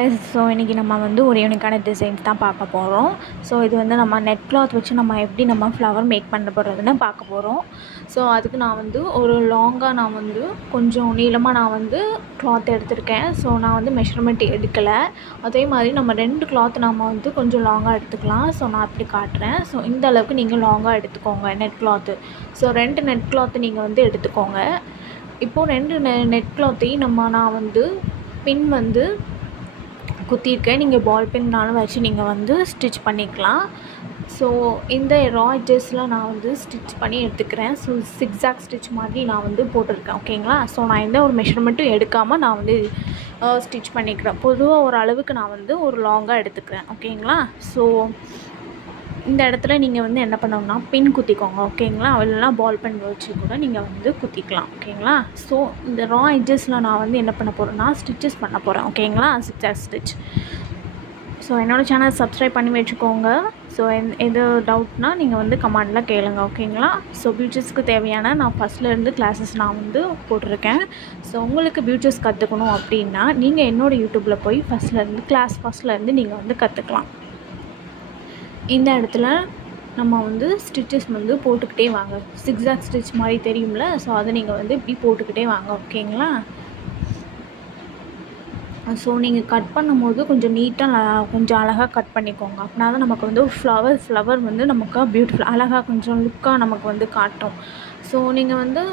guys, so இன்றைக்கி நம்ம வந்து ஒரு யூனிக்கான டிசைன்ஸ் தான் பார்க்க போகிறோம். ஸோ இது வந்து நம்ம நெட் கிளாத் வச்சு நம்ம எப்படி நம்ம ஃப்ளவர் மேக் பண்ண போகிறதுன்னு பார்க்க போகிறோம். ஸோ அதுக்கு நான் வந்து ஒரு லாங்காக நான் வந்து கொஞ்சம் நீளமாக நான் வந்து கிளாத் எடுத்திருக்கேன். ஸோ நான் வந்து மெஷர்மெண்ட் எடுக்கலை. அதே மாதிரி நம்ம 2 கிளாத் நம்ம வந்து கொஞ்சம் லாங்காக எடுத்துக்கலாம். ஸோ நான் அப்படி காட்டுறேன். ஸோ இந்த அளவுக்கு நீங்கள் லாங்காக எடுத்துக்கோங்க net cloth. So 2 net cloth நீங்கள் வந்து எடுத்துக்கோங்க. இப்போது 2 நெட் கிளாத்தையும் நான் வந்து பின் வந்து குத்திருக்கேன். நீங்கள் பால் பின்னாலும் வச்சு நீங்கள் வந்து ஸ்டிச் பண்ணிக்கலாம். ஸோ இந்த ரா எட்ஜஸில் நான் வந்து ஸ்டிச் பண்ணி எடுத்துக்கிறேன். ஸோ சிக்ஸாக் ஸ்டிச் மாதிரி நான் வந்து போட்டிருக்கேன். ஓகேங்களா? ஸோ நான் எந்த ஒரு மெஷர்மெண்ட்டும் எடுக்காமல் நான் வந்து ஸ்டிச் பண்ணிக்கிறேன். பொதுவாக ஒரு அளவுக்கு நான் வந்து ஒரு லாங்காக எடுத்துக்கிறேன். ஓகேங்களா? ஸோ இந்த இடத்துல நீங்கள் வந்து என்ன பண்ணணும்னா பின் குத்திக்கோங்க. ஓகேங்களா? இல்லைனா பால் பென் வச்சு கூட நீங்கள் வந்து குத்திக்கலாம். ஓகேங்களா? ஸோ இந்த ரா எட்ஜஸில் நான் வந்து என்ன பண்ண போகிறேன்னா ஸ்டிச்சஸ் பண்ண போகிறேன். ஓகேங்களா? சிக்ஸாக் ஸ்டிச். ஸோ என்னோடய சேனல் சப்ஸ்கிரைப் பண்ணி வச்சுக்கோங்க. ஸோ எது டவுட்னால் நீங்கள் வந்து கமெண்டில் கேளுங்க. ஓகேங்களா? ஸோ பியூட்டிஸ்க்கு தேவையான நான் ஃபஸ்ட்லேருந்து கிளாஸஸ் நான் வந்து போட்டிருக்கேன். ஸோ உங்களுக்கு பியூட்டிஸ் கற்றுக்கணும் அப்படின்னா நீங்கள் என்னோடய யூடியூப்பில் போய் ஃபஸ்ட்லேருந்து நீங்கள் வந்து கற்றுக்கலாம். இந்த இடத்துல நம்ம வந்து ஸ்டிச்சஸ் வந்து போட்டுக்கிட்டே வாங்க. சிக்ஸாக் ஸ்டிச் மாதிரி தெரியும்ல? ஸோ அதை நீங்கள் வந்து இப்படி போட்டுக்கிட்டே வாங்க. ஓகேங்களா? ஸோ நீங்கள் கட் பண்ணும்போது கொஞ்சம் நீட்டாக கொஞ்சம் அழகாக கட் பண்ணிக்கோங்க. அப்படின்னா தான் நமக்கு வந்து ஃப்ளவர் வந்து நமக்கு பியூட்டிஃபுல் அழகாக கொஞ்சம் லுக்காக நமக்கு வந்து காட்டும். ஸோ நீங்கள் வந்து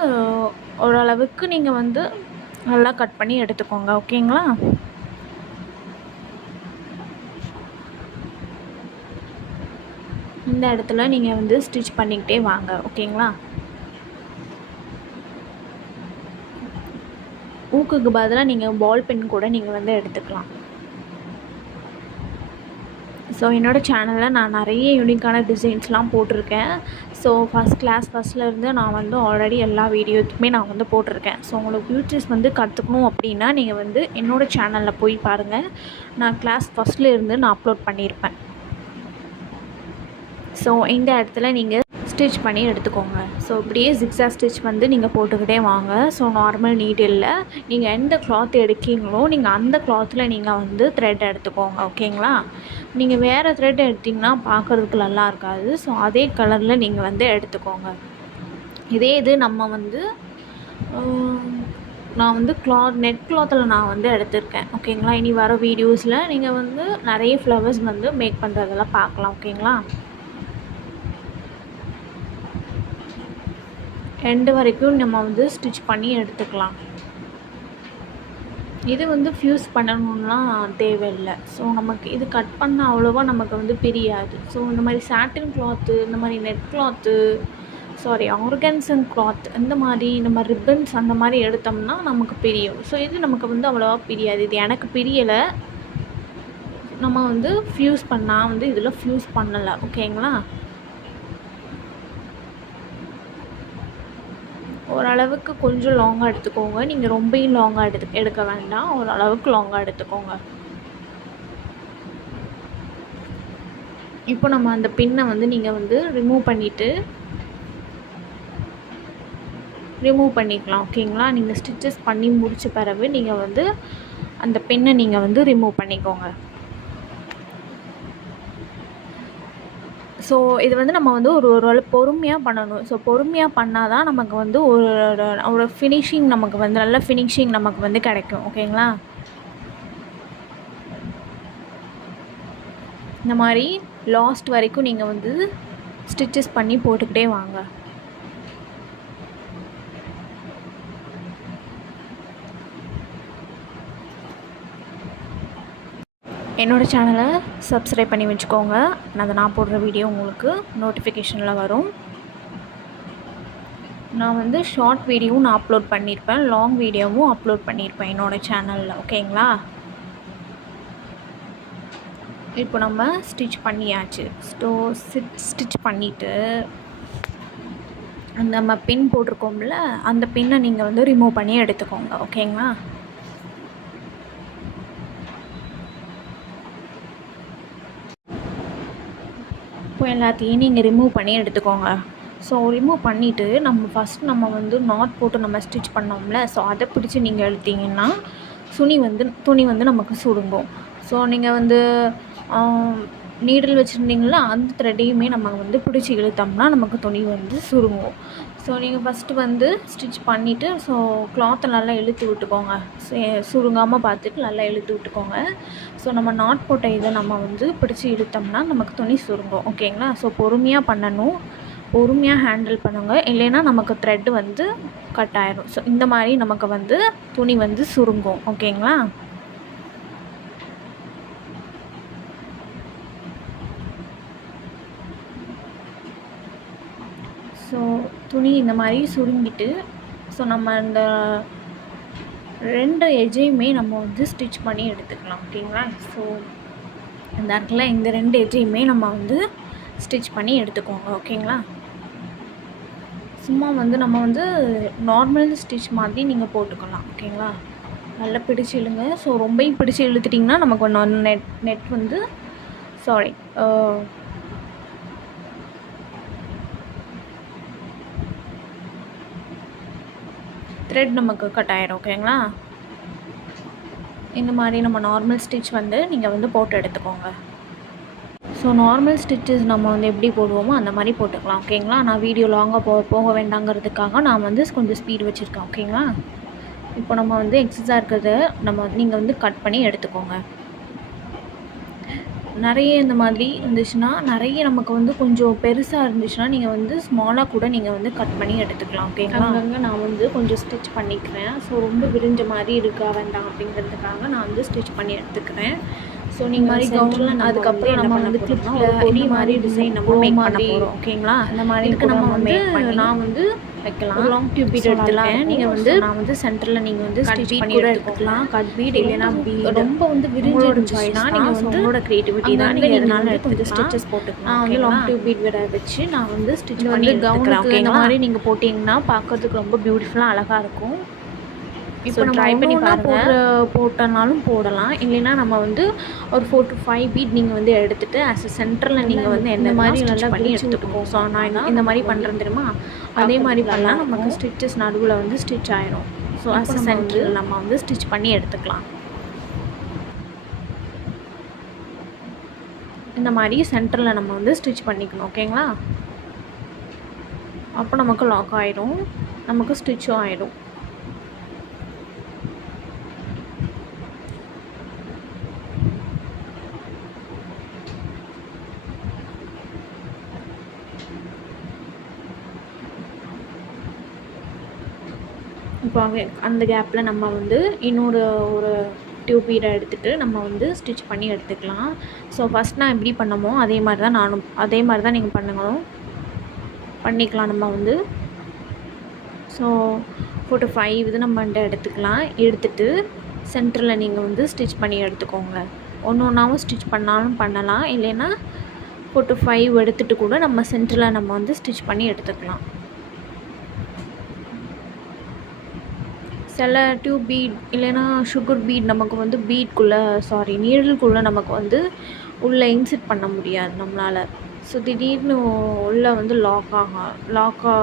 ஓரளவுக்கு நீங்கள் வந்து நல்லா கட் பண்ணி எடுத்துக்கோங்க. ஓகேங்களா? இந்த இடத்துல நீங்கள் வந்து ஸ்டிச் பண்ணிக்கிட்டே வாங்க. ஓகேங்களா? ஊக்குக்கு பதிலாக நீங்கள் பால் பென் கூட நீங்கள் வந்து எடுத்துக்கலாம். ஸோ என்னோடய சேனலில் நான் நிறைய யூனிக்கான டிசைன்ஸ்லாம் போட்டிருக்கேன். ஸோ ஃபஸ்ட்லேருந்து நான் வந்து ஆல்ரெடி எல்லா வீடியோத்துக்குமே நான் வந்து போட்டிருக்கேன். ஸோ உங்களுக்கு பியூட்டிஸ் வந்து கற்றுக்கணும் அப்படின்னா நீங்கள் வந்து என்னோடய சேனலில் போய் பாருங்கள். நான் கிளாஸ் ஃபஸ்ட்லேருந்து நான் அப்லோட் பண்ணியிருப்பேன். ஸோ இந்த இடத்துல நீங்கள் ஸ்டிச் பண்ணி எடுத்துக்கோங்க. ஸோ இப்படியே ஜிக்ஸாக் ஸ்டிச் வந்து நீங்கள் போட்டுக்கிட்டே வாங்க. ஸோ நார்மல் நீடில் நீங்கள் எந்த கிளாத் எடுக்கீங்களோ நீங்கள் அந்த கிளாத்தில் நீங்கள் வந்து த்ரெட் எடுத்துக்கோங்க. ஓகேங்களா? நீங்கள் வேறு த்ரெட் எடுத்திங்கன்னா பார்க்குறதுக்கு நல்லா இருக்காது. ஸோ அதே கலரில் நீங்கள் வந்து எடுத்துக்கோங்க. இது நம்ம வந்து நான் வந்து நெட் கிளாத்தில் நான் வந்து எடுத்திருக்கேன். ஓகேங்களா? இனி வர வீடியோஸில் நீங்கள் வந்து நிறைய ஃப்ளவர்ஸ் வந்து மேக் பண்ணுறதெல்லாம் பார்க்கலாம். ஓகேங்களா? எண்டு வரைக்கும் நம்ம வந்து ஸ்டிச் பண்ணி எடுத்துக்கலாம். இது வந்து ஃப்யூஸ் பண்ணணும்லாம் தேவையில்லை. ஸோ நமக்கு இது கட் பண்ண அவ்வளோவா நமக்கு வந்து பிரியாது. ஸோ இந்த மாதிரி சாட்டின் கிளாத்து, இந்த மாதிரி நெட் கிளாத்து, ஆர்கன்சன் கிளாத், இந்த மாதிரி நம்ம ரிப்பன்ஸ் அந்த மாதிரி எடுத்தோம்னா நமக்கு பிரியும். ஸோ இது நமக்கு வந்து அவ்வளோவா பிரியாது. இது எனக்கு பிரியலை. நம்ம வந்து நான் வந்து இதில் ஃப்யூஸ் பண்ணலை. ஓகேங்களா? ஓரளவுக்கு கொஞ்சம் லாங்காக எடுத்துக்கோங்க. நீங்கள் ரொம்பவும் லாங்காக எடுக்க வேண்டாம். ஓரளவுக்கு லாங்காக எடுத்துக்கோங்க. இப்போ நம்ம அந்த பின்னை வந்து நீங்கள் வந்து ரிமூவ் பண்ணிக்கலாம். ஓகேங்களா? நீங்கள் ஸ்டிச்சஸ் பண்ணி முடித்த பிறகு நீங்கள் வந்து அந்த பின்னை நீங்கள் வந்து ரிமூவ் பண்ணிக்கோங்க. ஸோ இது வந்து நம்ம வந்து ஒரு பொறுமையாக பண்ணணும். ஸோ பொறுமையாக பண்ணால் தான் நமக்கு வந்து ஒரு ஃபினிஷிங் நமக்கு வந்து நல்ல ஃபினிஷிங் நமக்கு வந்து கிடைக்கும். ஓகேங்களா? இந்த மாதிரி லாஸ்ட் வரைக்கும் நீங்கள் வந்து ஸ்டிச்சஸ் பண்ணி போட்டுக்கிட்டே வாங்க. என்னோடய சேனலை சப்ஸ்கிரைப் பண்ணி வச்சுக்கோங்க. நான் போடுற வீடியோ உங்களுக்கு நோட்டிஃபிகேஷனில் வரும். நான் வந்து ஷார்ட் வீடியோவும் நான் அப்லோட் பண்ணியிருப்பேன், லாங் வீடியோவும் அப்லோட் பண்ணியிருப்பேன் என்னோடய சேனலில். ஓகேங்களா? இப்போ நம்ம ஸ்டிச் பண்ணியாச்சு. ஸ்டிச் பண்ணிவிட்டு அந்த நம்ம பின் போட்டிருக்கோம்ல அந்த பின்னை நீங்கள் வந்து ரிமூவ் பண்ணி எடுத்துக்கோங்க. ஓகேங்களா? இப்போ எல்லாத்தையும் நீங்கள் ரிமூவ் பண்ணி எடுத்துக்கோங்க. ஸோ ரிமூவ் பண்ணிவிட்டு நம்ம வந்து நாட் போட்டு நம்ம ஸ்டிச் பண்ணோம்ல, ஸோ அதை பிடிச்சி நீங்கள் எடுத்திங்கன்னா துணி வந்து நமக்கு சுருங்கும். ஸோ நீங்கள் வந்து நீடில் வச்சுருந்தீங்களா அந்த த்ரெட்டையுமே நம்ம வந்து பிடிச்சி இழுத்தோம்னா நமக்கு துணி வந்து சுருங்கும். ஸோ நீங்கள் ஃபஸ்ட்டு வந்து ஸ்டிச் பண்ணிவிட்டு ஸோ கிளாத்தை நல்லா இழுத்து விட்டுக்கோங்க. சுருங்காமல் பார்த்துட்டு நல்லா இழுத்து விட்டுக்கோங்க. ஸோ நம்ம நாட் போட்ட இதை நம்ம வந்து பிடிச்சி இழுத்தோம்னா நமக்கு துணி சுருங்கும். ஓகேங்களா? ஸோ பொறுமையாக பண்ணணும், பொறுமையாக ஹேண்டில் பண்ணுங்க, இல்லைன்னா நமக்கு த்ரெட்டு வந்து கட் ஆயிடும். ஸோ இந்த மாதிரி நமக்கு வந்து துணி வந்து சுருங்கும். ஓகேங்களா? ஸோ துணி இந்த மாதிரி சுருங்கிட்டு ஸோ நம்ம இந்த 2 எட்ஜையுமே நம்ம வந்து ஸ்டிச் பண்ணி எடுத்துக்கலாம். ஓகேங்களா? ஸோ இந்த இடத்துல இந்த 2 எட்ஜையுமே நம்ம வந்து ஸ்டிச் பண்ணி எடுத்துக்கோங்க. ஓகேங்களா? சும்மா வந்து நம்ம வந்து நார்மல் ஸ்டிச் மாதிரி நீங்கள் போட்டுக்கலாம். ஓகேங்களா? நல்லா பிடிச்சி இழுங்க. ஸோ ரொம்பவும் பிடிச்சி இழுத்துட்டிங்கன்னா நமக்கு நெட் வந்து த்ரெட் நமக்கு கட் ஆயிடும். ஓகேங்களா? இந்த மாதிரி நம்ம நார்மல் ஸ்டிச் வந்து நீங்கள் வந்து போட்டு எடுத்துக்கோங்க. ஸோ நார்மல் ஸ்டிச்சஸ் நம்ம வந்து எப்படி போடுவோமோ அந்த மாதிரி போட்டுக்கலாம். ஓகேங்களா? நான் வீடியோ லாங்காக போக வேண்டாங்கிறதுக்காக நான் வந்து கொஞ்சம் ஸ்பீட் வச்சுருக்கேன். ஓகேங்களா? இப்போ நம்ம வந்து எக்ஸஸாக இருக்கிறத நீங்கள் வந்து கட் பண்ணி எடுத்துக்கோங்க. நிறைய இந்த மாதிரி இருந்துச்சுன்னா, நிறைய நமக்கு வந்து கொஞ்சம் பெருசாக இருந்துச்சுன்னா நீங்கள் வந்து ஸ்மாலாக கூட நீங்கள் வந்து கட் பண்ணி எடுத்துக்கலாம். ஓகேங்களா? அங்கங்கே நான் வந்து கொஞ்சம் ஸ்டிச் பண்ணிக்கிறேன். ஸோ ரொம்ப விரிஞ்ச மாதிரி இருக்கா வேண்டாம் அப்படிங்கிறதுக்காக நான் வந்து ஸ்டிச் பண்ணி எடுத்துக்கிறேன். ஸோ நீங்கள் மாதிரி கவுனில் அதுக்கப்புறம் நம்ம வந்து கிளிப்பில் பொடி மாதிரி டிசைன் நம்ம மேக் பண்ண போகிறோம். ஓகேங்களா? அந்த மாதிரி இதுக்கு நம்ம வந்து நான் வந்து வைக்கலாம். லாங் டியூப் பீட் எடுத்துக்கலாம். நீங்கள் வந்து நான் வந்து சென்டரில் நீங்கள் வந்து ஸ்டிச் பண்ணி எடுத்துக்கலாம். கட் பீட் இல்லைன்னா பீட் ரொம்ப வந்து விரிஞ்சு இருந்துச்சுன்னா நீங்கள் வந்து உங்களோட க்ரியேட்டிவிட்டி தான். நீங்கள் எதனால கொஞ்சம் ஸ்டிச்சஸ் போட்டுக்கலாம். நான் வந்து லாங் டியூப் பீட் விட வச்சு நான் வந்து ஸ்டிச் பண்ணி கவுனுக்கு இந்த மாதிரி நீங்கள் போட்டிங்கன்னா பார்க்கறதுக்கு ரொம்ப பியூட்டிஃபுல்லாக அழகாக இருக்கும். இப்போ ட்ரை பண்ணி போட்டனாலும் போடலாம், இல்லைன்னா நம்ம வந்து ஒரு 4 to 5 பீட் நீங்கள் வந்து எடுத்துகிட்டு ஆஸ் அ சென்டரில் நீங்கள் வந்து எந்த மாதிரி நல்லா பண்ணி எடுத்துக்கோங்க. ஸோ நான் இந்த மாதிரி பண்ணுறேன் தெரியுமா, அதே மாதிரி பண்ணலாம். நமக்கு ஸ்டிச்சஸ் நடுவில் வந்து ஸ்டிச் ஆயிரும். ஸோ ஆஸ் அ சென்டரில் நம்ம வந்து ஸ்டிச் பண்ணி எடுத்துக்கலாம். இந்த மாதிரி சென்டரில் நம்ம வந்து ஸ்டிச் பண்ணிக்கணும். ஓகேங்களா? அப்போ நமக்கு லாக் ஆயிடும், நமக்கு ஸ்டிச்சும் ஆயிடும். இப்போ அந்த கேப்பில் நம்ம வந்து இன்னொரு ஒரு டியூப் பீடை எடுத்துகிட்டு நம்ம வந்து ஸ்டிச் பண்ணி எடுத்துக்கலாம். ஸோ ஃபஸ்ட் நான் எப்படி பண்ணமோ அதே மாதிரி தான் நீங்கள் பண்ணிக்கலாம். நம்ம வந்து ஸோ 4 to 5 இது நம்ம எடுத்துக்கலாம். எடுத்துகிட்டு சென்டரில் நீங்கள் வந்து ஸ்டிச் பண்ணி எடுத்துக்கோங்க. ஒன்றாவும் ஸ்டிச் பண்ணாலும் பண்ணலாம், இல்லைன்னா 4 to 5 எடுத்துகிட்டு கூட நம்ம சென்டரில் நம்ம வந்து ஸ்டிச் பண்ணி எடுத்துக்கலாம். சில டியூப் பீட் இல்லைன்னா சுகர் பீட் நமக்கு வந்து நீடலுக்குள்ளே நமக்கு வந்து உள்ளே இன்செர்ட் பண்ண முடியாது நம்மளால். ஸோ திடீர்னு உள்ளே வந்து லாக்காக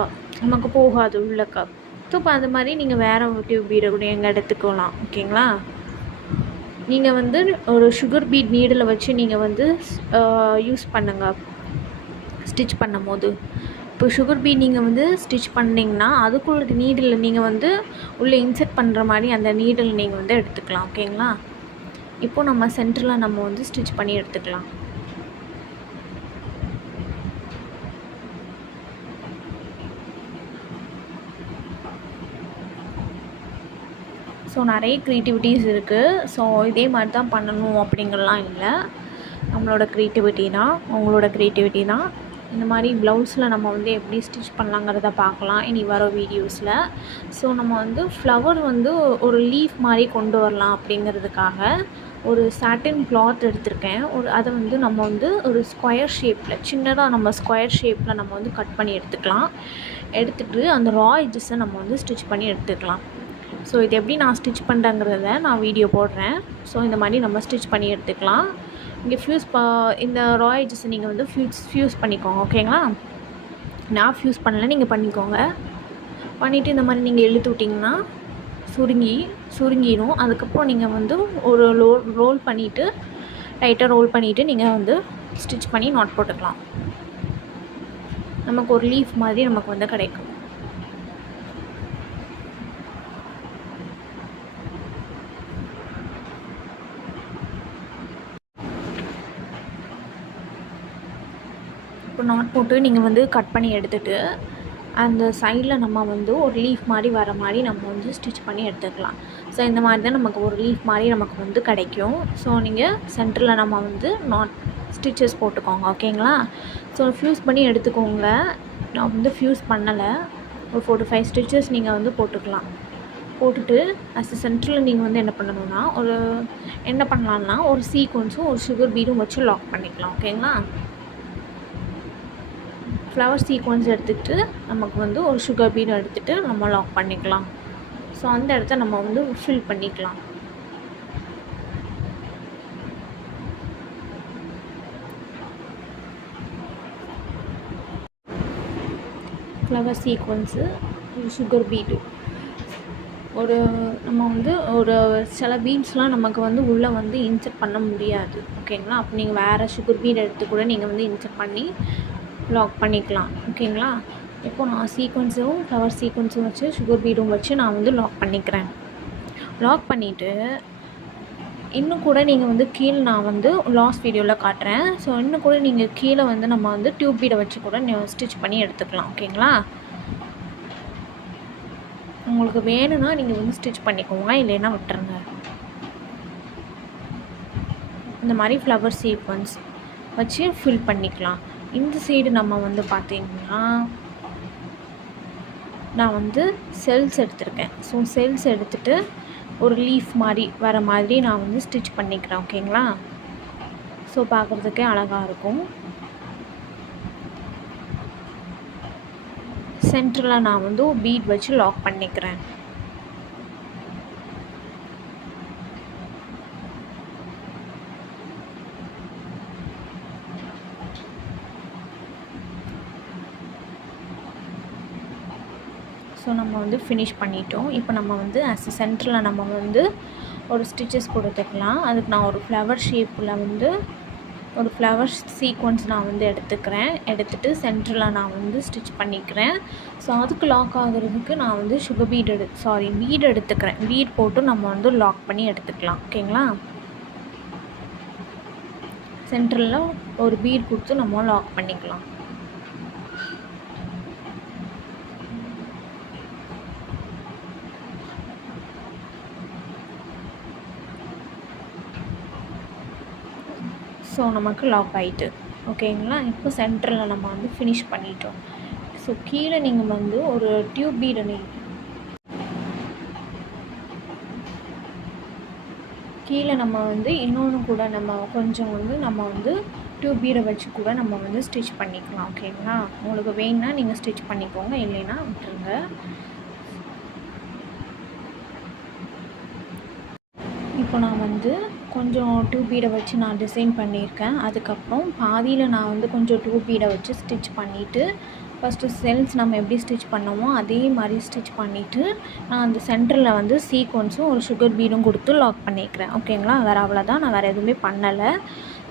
நமக்கு போகாது உள்ளக்க. ஸோ இப்போ அது மாதிரி நீங்கள் வேறு ஒரு டியூப் பீடை கூட எங்கே எடுத்துக்கலாம். ஓகேங்களா? நீங்கள் வந்து ஒரு சுகர் பீட் நீடில் வச்சு நீங்கள் வந்து யூஸ் பண்ணுங்கள் ஸ்டிச் பண்ணும் போது. இப்போ சுகர் பீட் நீங்கள் வந்து ஸ்டிச் பண்ணிங்கன்னா அதுக்குள்ள நீடில் நீங்கள் வந்து உள்ளே இன்செர்ட் பண்ணுற மாதிரி அந்த நீடில் நீங்கள் வந்து எடுத்துக்கலாம். ஓகேங்களா? இப்போது நம்ம சென்டரில் நம்ம வந்து ஸ்டிச் பண்ணி எடுத்துக்கலாம். ஸோ நிறைய க்ரியேட்டிவிட்டிஸ் இருக்குது. ஸோ இதே மாதிரி தான் பண்ணணும் அப்படிங்கிறலாம் இல்லை, நம்மளோட க்ரியேட்டிவிட்டி தான், உங்களோட க்ரியேட்டிவிட்டி தான். இந்த மாதிரி ப்ளவுஸில் நம்ம வந்து எப்படி ஸ்டிச் பண்ணலாங்கிறத பார்க்கலாம் இனி வர வீடியோஸில். ஸோ நம்ம வந்து ஃப்ளவர் வந்து ஒரு லீஃப் மாதிரி கொண்டு வரலாம் அப்படிங்கிறதுக்காக ஒரு சாட்டின் கிளாத் எடுத்திருக்கேன். அதை வந்து நம்ம வந்து ஒரு ஸ்கொயர் ஷேப்பில் சின்னதாக நம்ம ஸ்கொயர் ஷேப்பில் நம்ம வந்து கட் பண்ணி எடுத்துக்கலாம். எடுத்துகிட்டு அந்த ரா எட்ஜஸை நம்ம வந்து ஸ்டிச் பண்ணி எடுத்துக்கலாம். ஸோ இது எப்படி நான் ஸ்டிச் பண்ணுறேங்கிறத நான் வீடியோ போடுறேன். ஸோ இந்த மாதிரி நம்ம ஸ்டிச் பண்ணி எடுத்துக்கலாம். இங்கே இந்த ரா எட்ஜஸை நீங்கள் வந்து ஃப்யூஸ் பண்ணிக்கோங்க. ஓகேங்களா? நான் ஃப்யூஸ் பண்ணலை, நீங்கள் பண்ணிக்கோங்க. பண்ணிவிட்டு இந்த மாதிரி நீங்கள் இழுத்து விட்டிங்கன்னா சுருங்கிடும். அதுக்கப்புறம் நீங்கள் வந்து ஒரு ரோல் பண்ணிவிட்டு டைட்டாக ரோல் பண்ணிவிட்டு நீங்கள் வந்து ஸ்டிச் பண்ணி நாட் போட்டுக்கலாம். நமக்கு ஒரு லீஃப் மாதிரி நமக்கு வந்து கிடைக்கும். இப்போ நாட் போட்டு நீங்கள் வந்து கட் பண்ணி எடுத்துகிட்டு அந்த சைடில் நம்ம வந்து ஒரு லீஃப் மாதிரி வர மாதிரி நம்ம வந்து ஸ்டிச் பண்ணி எடுத்துக்கலாம். ஸோ இந்த மாதிரி தான் நமக்கு ஒரு லீஃப் மாதிரி நமக்கு வந்து கிடைக்கும். ஸோ நீங்கள் சென்டரில் நம்ம வந்து ஸ்டிச்சஸ் போட்டுக்கோங்க. ஓகேங்களா? ஸோ ஃப்யூஸ் பண்ணி எடுத்துக்கோங்க. நான் வந்து ஃப்யூஸ் பண்ணலை. ஒரு 4 to 5 ஸ்டிச்சஸ் நீங்கள் வந்து போட்டுக்கலாம். போட்டுட்டு சென்டரில் நீங்கள் வந்து என்ன பண்ணலான்னா ஒரு சீக்வன்ஸும் ஒரு சுகர் பீடும் வச்சு லாக் பண்ணிக்கலாம். ஓகேங்களா? ஃப்ளவர் சீக்வன்ஸ் எடுத்துகிட்டு நமக்கு வந்து ஒரு சுகர் பீடும் எடுத்துகிட்டு நம்ம லாக் பண்ணிக்கலாம். ஸோ அந்த இடத்த நம்ம வந்து ஃபில் பண்ணிக்கலாம். ஃப்ளவர் சீக்வன்ஸு, ஒரு சுகர் பீடு, நம்ம வந்து சில பீட்ஸ்லாம் நமக்கு வந்து உள்ளே வந்து இன்சர்ட் பண்ண முடியாது. ஓகேங்களா? அப்போ நீங்கள் வேறு சுகர் பீட் எடுத்து கூட நீங்கள் வந்து இன்சர்ட் பண்ணி லாக் பண்ணிக்கலாம். ஓகேங்களா? இப்போது நான் சீக்வன்ஸும் ஃப்ளவர் சீக்வன்ஸும் வச்சு சுகர் பீடும் வச்சு நான் வந்து லாக் பண்ணிக்கிறேன். லாக் பண்ணிவிட்டு இன்னும் கூட நீங்கள் வந்து கீழே நான் வந்து லாஸ்ட் வீடியோவில் காட்டுறேன். ஸோ இன்னும் கூட நீங்கள் கீழே வந்து நம்ம வந்து டியூப் பீடை வச்சு கூட ஸ்டிச் பண்ணி எடுத்துக்கலாம். ஓகேங்களா? உங்களுக்கு வேணும்னா நீங்கள் வந்து ஸ்டிச் பண்ணிக்கோங்க, இல்லைன்னா விட்டுருங்க. இந்த மாதிரி ஃப்ளவர் சீக்வன்ஸ் வச்சு ஃபில் பண்ணிக்கலாம். இந்த சைடு நம்ம வந்து பார்த்திங்கன்னா நான் வந்து செல்ஸ் எடுத்திருக்கேன். ஸோ செல்ஸ் எடுத்துகிட்டு ஒரு லீஃப் மாதிரி வர மாதிரி நான் வந்து ஸ்டிச் பண்ணிக்கிறேன். ஓகேங்களா? ஸோ பார்க்குறதுக்கே அழகாக இருக்கும். சென்டரில் நான் வந்து பீட் வச்சு லாக் பண்ணிக்கிறேன். ஸோ நம்ம வந்து ஃபினிஷ் பண்ணிட்டோம். இப்போ நம்ம வந்து சென்டரில் நம்ம வந்து ஒரு ஸ்டிச்சஸ் கொடுத்துக்கலாம். அதுக்கு நான் ஒரு ஃப்ளவர் ஷேப்பில் வந்து ஒரு ஃப்ளவர் சீக்வன்ஸ் நான் வந்து எடுத்துகிட்டு சென்டரில் நான் வந்து ஸ்டிச் பண்ணிக்கிறேன். ஸோ அதுக்கு லாக் ஆகுறதுக்கு நான் வந்து பீட் எடுத்துக்கிறேன். பீட் போட்டு நம்ம வந்து லாக் பண்ணி எடுத்துக்கலாம். ஓகேங்களா? சென்டரில் ஒரு பீட் கொடுத்து நம்ம லாக் பண்ணிக்கலாம். ஸோ நமக்கு லாக் ஆகிட்டு. ஓகேங்களா? இப்போ சென்டரில் நம்ம வந்து ஃபினிஷ் பண்ணிட்டோம். ஸோ கீழே நீங்கள் வந்து ஒரு டியூப் பீடை கீழே நம்ம வந்து இன்னொன்று கூட நம்ம கொஞ்சம் வந்து நம்ம வந்து டியூப் பீடை வச்சு கூட நம்ம வந்து ஸ்டிச் பண்ணிக்கலாம். ஓகேங்களா? உங்களுக்கு வேணும்னா நீங்கள் ஸ்டிச் பண்ணிக்கோங்க, இல்லைன்னா விட்டுருங்க. இப்போ நான் வந்து கொஞ்சம் டியூப் பீடை வச்சு நான் டிசைன் பண்ணியிருக்கேன். அதுக்கப்புறம் பாதியில் நான் வந்து கொஞ்சம் டியூப் பீடை வச்சு ஸ்டிச் பண்ணிவிட்டு ஃபஸ்ட்டு செல்ஸ் நம்ம எப்படி ஸ்டிச் பண்ணோமோ அதே மாதிரி ஸ்டிச் பண்ணிவிட்டு நான் அந்த சென்டரில் வந்து சீக்வன்ஸும் ஒரு சுகர் பீடும் கொடுத்து லாக் பண்ணிக்கிறேன். ஓகேங்களா? வேறு அவ்வளோதான், நான் வேறு எதுவுமே பண்ணலை.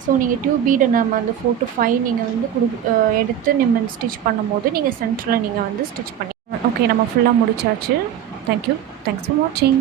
ஸோ நீங்கள் டியூப் பீடை நம்ம வந்து 4 to 5 நீங்கள் வந்து எடுத்து நம்ம ஸ்டிச் பண்ணும்போது நீங்கள் சென்டரில் நீங்கள் வந்து ஸ்டிச் பண்ணி ஓகே. நம்ம ஃபுல்லாக முடிச்சாச்சு. தேங்க்யூ. தேங்க்ஸ் ஃபார் வாட்சிங்.